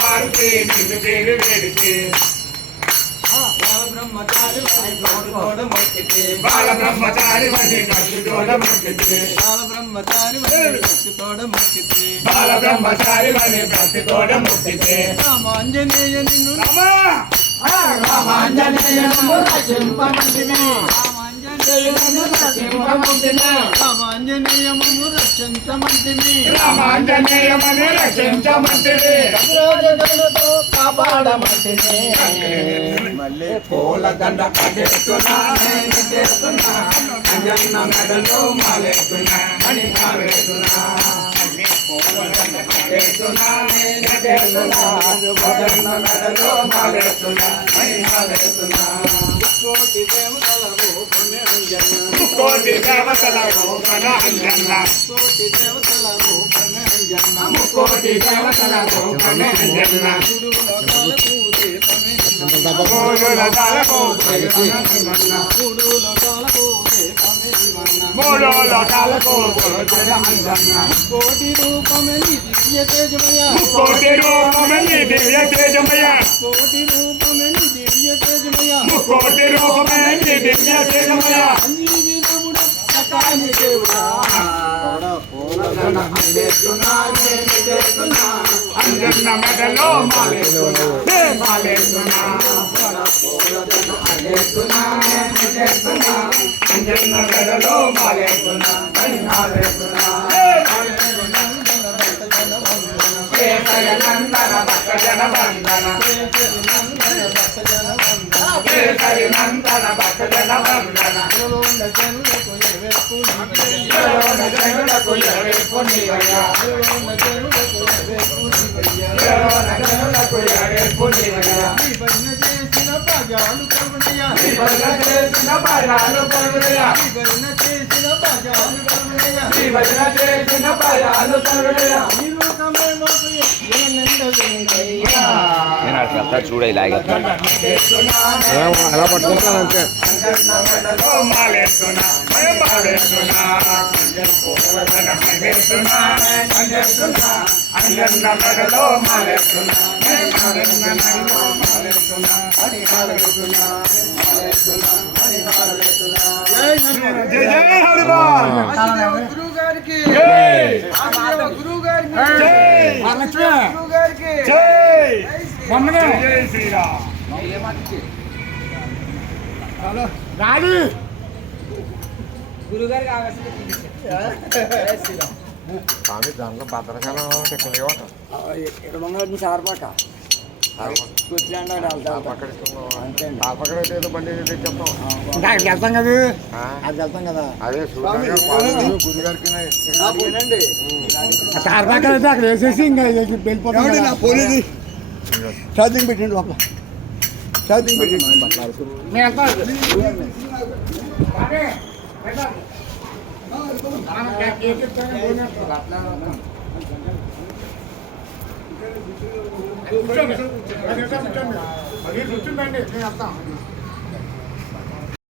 மாறுத்தி நின்று பேரு வேடுத்து బ్రహ్మచారి బాల బ్రహ్మచారి బాల బ్రహ్మచారి రామాంజనేయ నిన్ను రామా రామాంజనేయను రక్షింపమంటిని రామాంజనేయను రక్షింపమంటిని రామాంజనేయమును రక్షించమంటిని కాపాడమంటిని మళ్ళీ పూల దండ కట్టేస్తున్నా నేను చేస్తున్నా అంజన్న మెడలో మాలేస్తున్నా అని మాలేస్తున్నా మళ్ళీ పూల దండ కట్టేస్తున్నా నేను చేస్తున్నా అంజన్న మెడలో మాలేస్తున్నా అని మాలేస్తున్నా కోటి దేవతల రూపమే అంజన్న. కోటి దేవతల రూపణ అంజన్న. కోటి దేవతల అంజన్న కోటి దేవతల లోకాలకు దీపమే మూడుల తలకు అంజన్న మూడు దీపమే ఇవన్న మూడు అంజన్న కోటి రూపమే నీ దివ్య తేజమయ. కోటి రూపమని దివ్య తేజమయ. కోటి రూపమే నీ దివ్య తేజమయ. కోటి రూపమని దివ్య తేజమయ. అంజన్న మెడలో మాలేస్తున్నా మాలేస్తున్నా అంజన్న మెడలో మాలేస్తున్నా అని మాలేస్తున్నా హే కేసరి నందన భక్త జన వందన నందన భక్త జన వందన జనులకు ఎరవేపు నీవయ్యా జనులకు ఎరవేపు నీవయ్యా చేసిన పజాలు కరుణయ్య విభజన చేసిన పదాలు కరుణయ్యా విభజన చేసిన పజాలు కరుణయ్య విభజన చేసిన పదాలు కరుణయ్యా ఈ లోకమే మాకు ఎన్నెండలేనయ్యా. నేను అట్లా చూడ ఇలాగే అలా పట్టుకుంటాను అంతే గురువు గారికి గురువు గారికి జై జై శ్రీరామ్. రాజు స్వామి దాంట్లో భద్రకాలం ఇక్కడ లేవట పక్కన ఏదో బండి చెప్తాం. వెళ్తాం కదా. ఆ? అది వెళ్తాం కదా. అదే సూర్యగారు గురి గారికి వినండి చార్పాక అయితే అక్కడ వేసేసి ఇంకా వెళ్ళిపోతాం నా పోలీది ఛార్జింగ్ పెట్టండి లోపల. ఛార్జింగ్ పెట్టండి. కూర్చోండి. కూర్చోండి. నేను వస్తాను